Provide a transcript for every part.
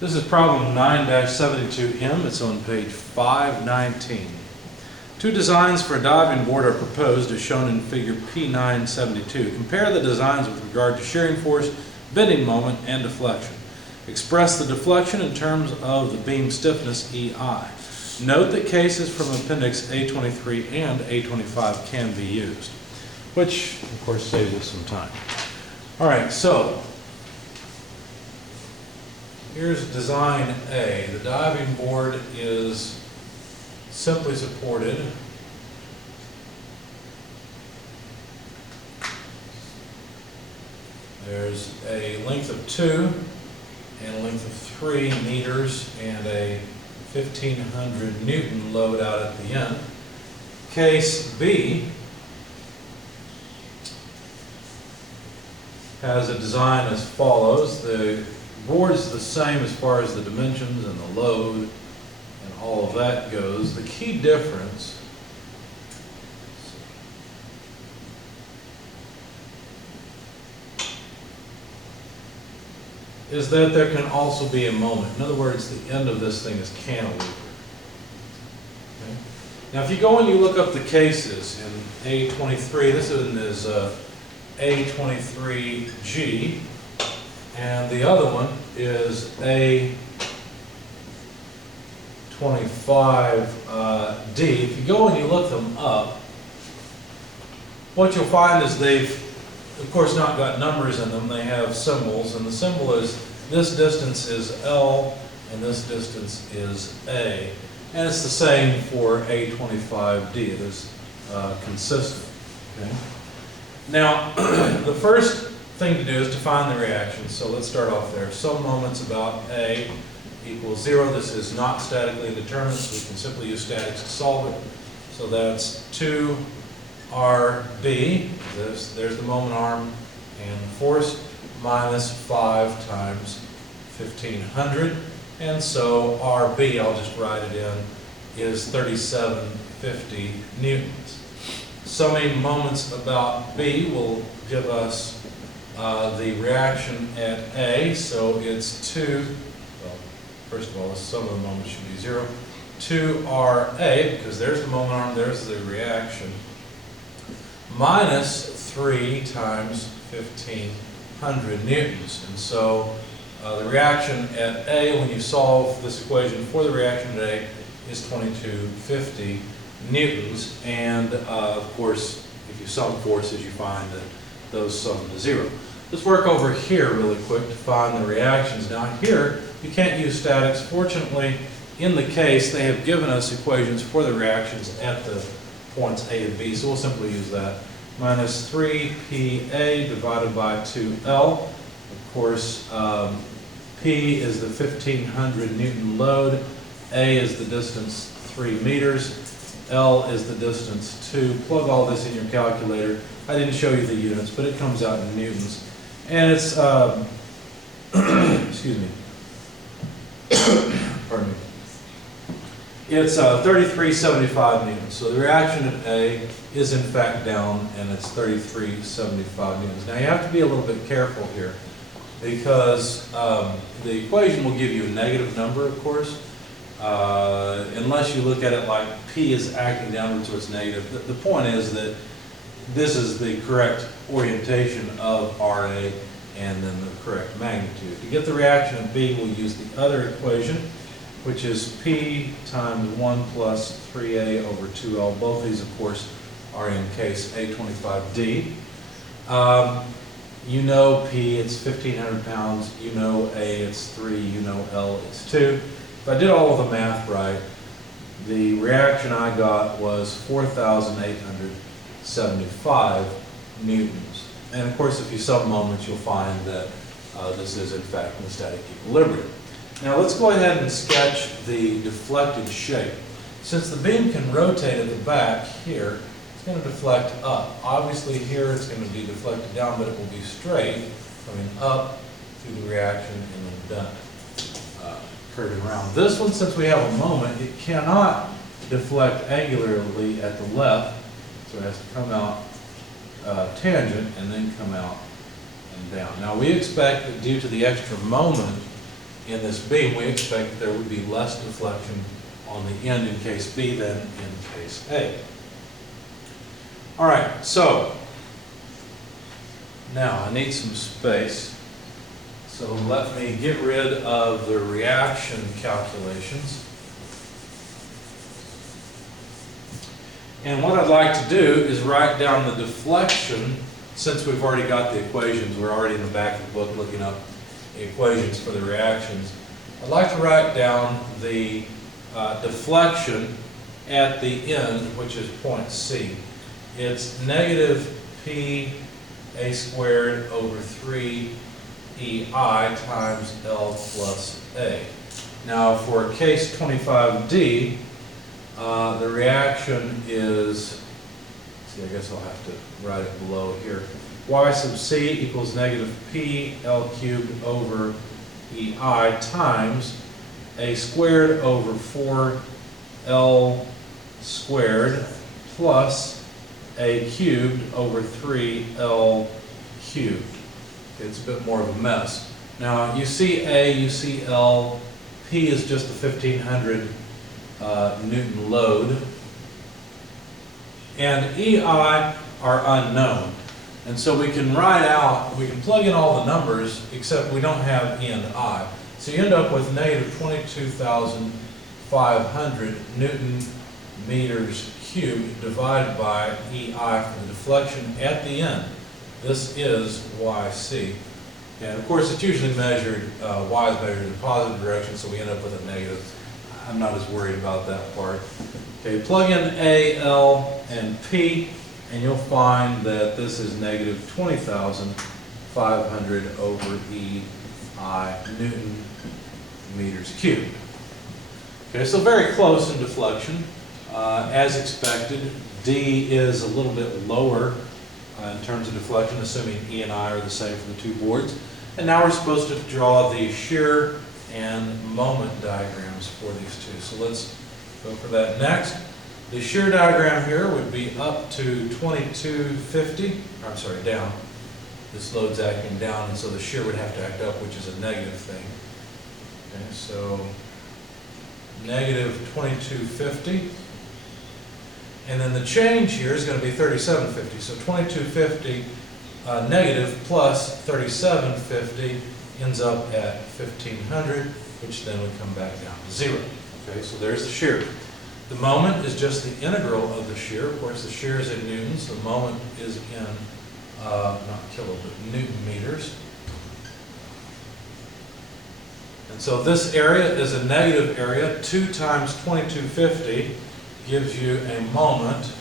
This is problem 9-72M. It's on page 519. Two designs for a diving board are proposed as shown in figure P972. Compare the designs with regard to shearing force, bending moment, and deflection. Express the deflection in terms of the beam stiffness EI. Note that cases from Appendix A23 and A25 can be used, which of course saves us some time. All right, so here's design A. The diving board is simply supported there's a length of 2 and a length of 3 meters and a 1500 Newton load out at the end. Case B has a design as follows. The board is the same as far as the dimensions and the load and all of that goes. The key difference is that there can also be a moment. In other words, the end of this thing is cantilever. Okay? Now if you go and you look up the cases in A23, this one is A23G, and the other one is A25D. If you go and you look them up, what you'll find is they've, of course, not got numbers in them. They have symbols, and the symbol is this distance is L and this distance is A. And it's the same for A25D. It is consistent. Okay? Now, the first thing to do is to find the reaction. So let's start off there. Some moments about A equals 0. This is not statically determined, so we can simply use statics to solve it. So that's 2RB, there's the moment arm and the force, minus 5 times 1500. And so RB, I'll just write it in, is 3750 newtons. Summing moments about B will give us the reaction at A, so it's 2, well, first of all, the sum of the moments should be 0, 2RA, because there's the moment arm, there's the reaction, minus 3 times 1500 newtons. And so the reaction at A, when you solve this equation for the reaction at A, is 2250 newtons. And of course, if you sum forces, you find that those sum to 0. Let's work over here really quick to find the reactions. Now here, you can't use statics. Fortunately, in the case, they have given us equations for the reactions at the points A and B, so we'll simply use that. Minus 3PA divided by 2L. Of course, P is the 1500 Newton load. A is the distance 3 meters. L is the distance 2. Plug all this in your calculator. I didn't show you the units, but it comes out in newtons. And it's, excuse me, pardon me. It's 3375 newtons. So the reaction at A is in fact down, and it's 3375 newtons. Now you have to be a little bit careful here, because the equation will give you a negative number, of course, unless you look at it like P is acting downward, so it's negative. The point is that this is the correct orientation of RA and then the correct magnitude. To get the reaction at B, we'll use the other equation, which is P times 1 plus 3A over 2L. Both these, of course, are in case A25D. You know P, it's 1,500 pounds. You know A, it's 3. You know L, it's 2. If I did all of the math right, the reaction I got was 4,875 newtons. And of course, if you sum moments, you'll find that this is in fact in static equilibrium. Now let's go ahead and sketch the deflected shape. Since the beam can rotate at the back here, it's going to deflect up. Obviously here it's going to be deflected down, but it will be straight, coming up through the reaction and then down, curving around. This one, since we have a moment, it cannot deflect angularly at the left, so it has to come out tangent and then come out and down. Now we expect that due to the extra moment in this beam, we expect that there would be less deflection on the end in case B than in case A. All right, so now I need some space. So let me get rid of the reaction calculations. And what I'd like to do is write down the deflection. Since we've already got the equations, we're already in the back of the book looking up the equations for the reactions. I'd like to write down the deflection at the end, which is point C. It's negative P A squared over 3 EI times L plus A. Now for case 25D, the reaction is, I guess I'll have to write it below here. Y sub C equals negative P L cubed over EI times A squared over 4 L squared plus A cubed over 3 L cubed. It's a bit more of a mess. Now you see A, you see L, P is just the 1500 Newton load, and EI are unknown. And so we can write out, we can plug in all the numbers, except we don't have E and I. So you end up with negative 22,500 Newton meters cubed divided by EI for the deflection at the end. This is YC. And of course it's usually measured, Y is measured in the positive direction, so we end up with a negative. I'm not as worried about that part. Okay, plug in A, L, and P, and you'll find that this is negative 20,500 over EI Newton meters cubed. Okay, so very close in deflection. As expected, D is a little bit lower in terms of deflection, assuming E and I are the same for the two boards. And now we're supposed to draw the shear and moment diagrams for these two. So let's go for that next. The shear diagram here would be up to 2250, I'm sorry, down. This load's acting down, and so the shear would have to act up, which is a negative thing. Okay, so negative 2250. And then the change here is going to be 3750. So 2250 negative plus 3750 ends up at 1500, which then would come back down to 0. Okay, so there's the shear. The moment is just the integral of the shear. Of course, the shear is in newtons. The moment is in, not kilo, but Newton meters. And so this area is a negative area. 2 times 2250 gives you a moment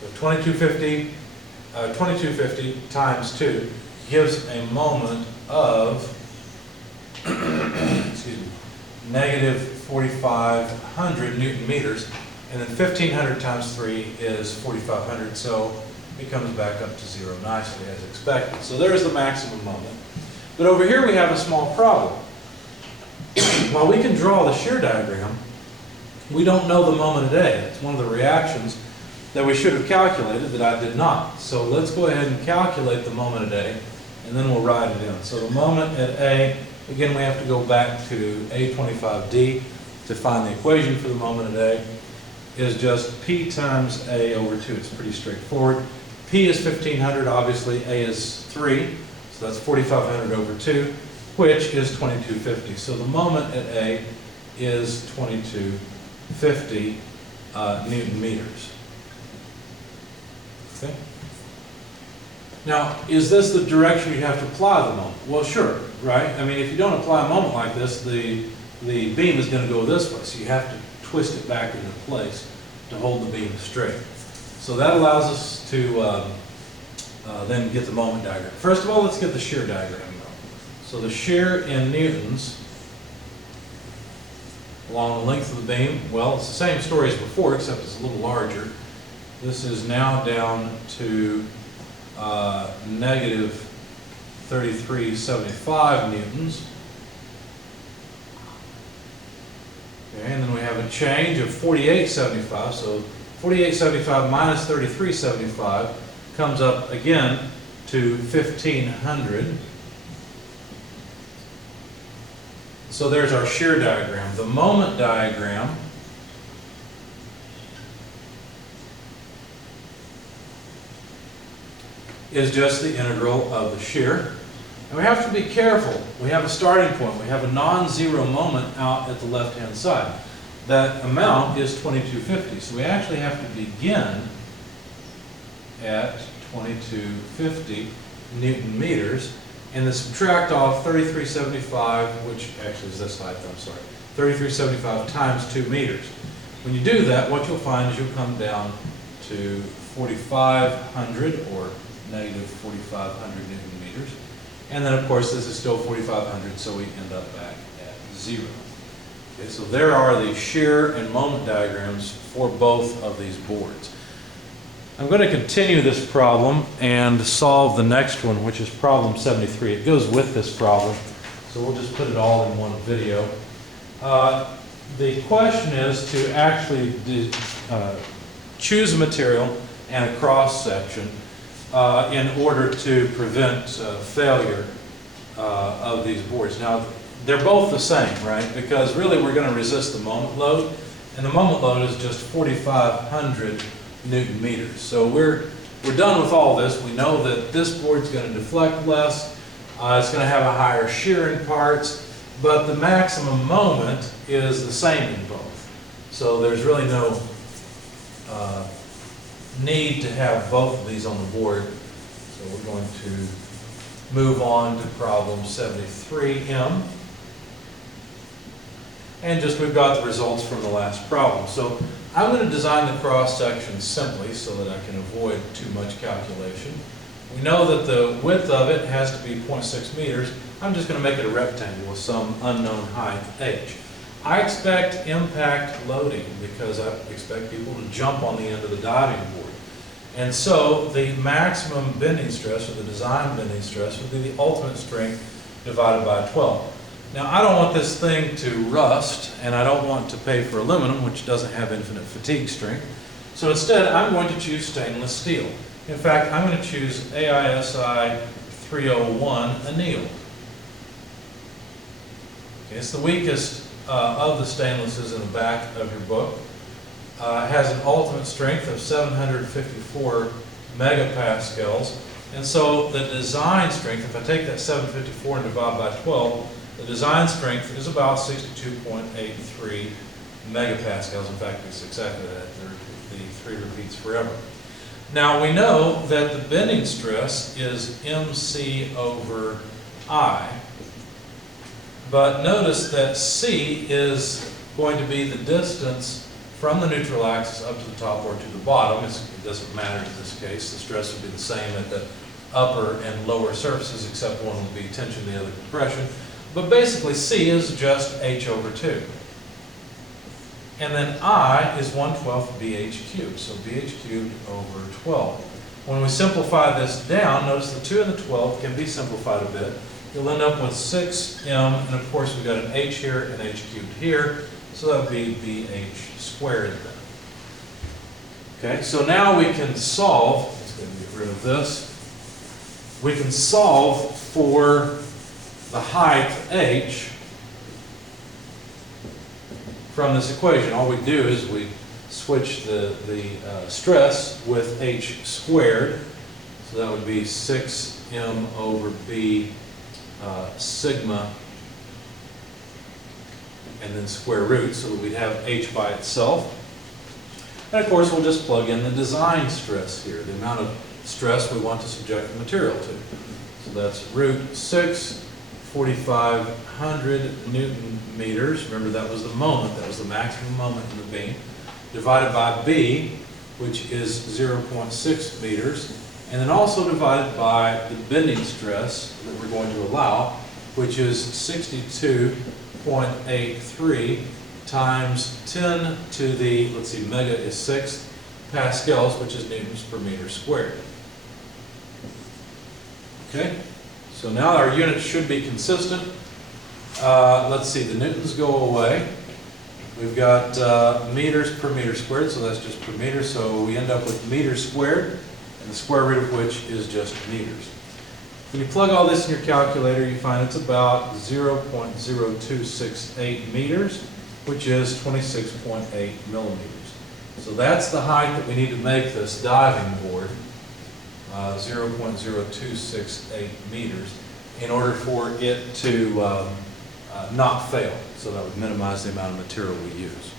so 2250 times 2 gives a moment of excuse me, negative 4,500 Newton meters, and then 1500 times 3 is 4,500, so it comes back up to 0 nicely as expected. So there's the maximum moment. But over here we have a small problem. While we can draw the shear diagram, we don't know the moment at A. It's one of the reactions that we should have calculated that I did not. So let's go ahead and calculate the moment at A, and then we'll write it in. So the moment at A, again, we have to go back to A25D to find the equation for the moment at A, is just P times A over 2. It's pretty straightforward. P is 1500, obviously. A is 3, so that's 4,500 over 2, which is 2250. So the moment at A is 2250 Newton meters. Okay. Now, is this the direction you have to apply the moment? Well, sure, right? I mean, if you don't apply a moment like this, the beam is going to go this way, so you have to twist it back into place to hold the beam straight. So that allows us to then get the moment diagram. First of all, let's get the shear diagram going. So the shear in newtons along the length of the beam, well, it's the same story as before, except it's a little larger. This is now down to negative 3375 newtons. Okay, and then we have a change of 4875. So 4875 minus 3375 comes up again to 1500. So there's our shear diagram. The moment diagram is just the integral of the shear. And we have to be careful. We have a starting point. We have a non-zero moment out at the left-hand side. That amount is 2250. So we actually have to begin at 2250 Newton meters and then subtract off 3375, which actually is this height, I'm sorry, 3375 times 2 meters. When you do that, what you'll find is you'll come down to 4,500 or negative 4,500 Newton meters. And then, of course, this is still 4,500, so we end up back at 0. Okay, so there are the shear and moment diagrams for both of these boards. I'm going to continue this problem and solve the next one, which is problem 73. It goes with this problem, so we'll just put it all in one video. The question is to actually choose a material and a cross-section in order to prevent failure of these boards. Now, they're both the same, right? Because really we're going to resist the moment load, and the moment load is just 4,500 Newton meters. So we're done with all this. We know that this board's going to deflect less. It's going to have a higher shear in parts, but the maximum moment is the same in both. So there's really no need to have both of these on the board. So we're going to move on to problem 73M. And just we've got the results from the last problem. So I'm going to design the cross-section simply so that I can avoid too much calculation. We know that the width of it has to be 0.6 meters. I'm just going to make it a rectangle with some unknown height, h. I expect impact loading because I expect people to jump on the end of the diving board. And so the maximum bending stress, or the design bending stress, would be the ultimate strength divided by 12. Now, I don't want this thing to rust, and I don't want to pay for aluminum, which doesn't have infinite fatigue strength. So instead, I'm going to choose stainless steel. In fact, I'm going to choose AISI 301 anneal. Okay, it's the weakest of the stainlesses in the back of your book. It has an ultimate strength of 754 megapascals. And so the design strength, if I take that 754 and divide by 12, the design strength is about 62.83 megapascals. In fact, it's exactly that. The 3 repeats forever. Now, we know that the bending stress is MC over I. But notice that C is going to be the distance from the neutral axis up to the top or to the bottom. It doesn't matter in this case. The stress would be the same at the upper and lower surfaces, except one will be tension, the other compression. But basically, C is just h over 2. And then I is 1/12 bh cubed, so bh cubed over 12. When we simplify this down, notice the 2 and the 12 can be simplified a bit. You'll end up with 6m, and of course we've got an h here and h cubed here, so that would be bh squared then. Okay, so now we can solve, let's go and get rid of this. We can solve for the height h from this equation. All we do is we switch the stress with h squared, so that would be 6m over b sigma, and then square root, so that we'd have h by itself. And of course, we'll just plug in the design stress here, the amount of stress we want to subject the material to. So that's root 6, 4,500 Newton meters. Remember, that was the moment, that was the maximum moment in the beam, divided by B, which is 0.6 meters, and then also divided by the bending stress that we're going to allow, which is 62.83 times 10 to the, let's see, mega is 6 pascals, which is newtons per meter squared. Okay, so now our units should be consistent. Let's see, the newtons go away. We've got meters per meter squared, so that's just per meter, so we end up with meters squared, and the square root of which is just meters. When you plug all this in your calculator, you find it's about 0.0268 meters, which is 26.8 millimeters. So that's the height that we need to make this diving board, 0.0268 meters, in order for it to not fail. So that would minimize the amount of material we use.